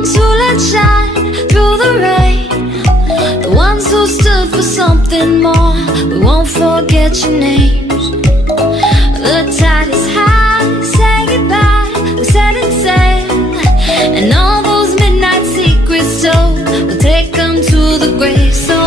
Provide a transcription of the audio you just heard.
ones who let shine through the rain, the ones who stood for something more. We won't forget your names. The tide is high, say goodbye, we set it sail, and all those midnight secrets told, we'll take them to the grave. So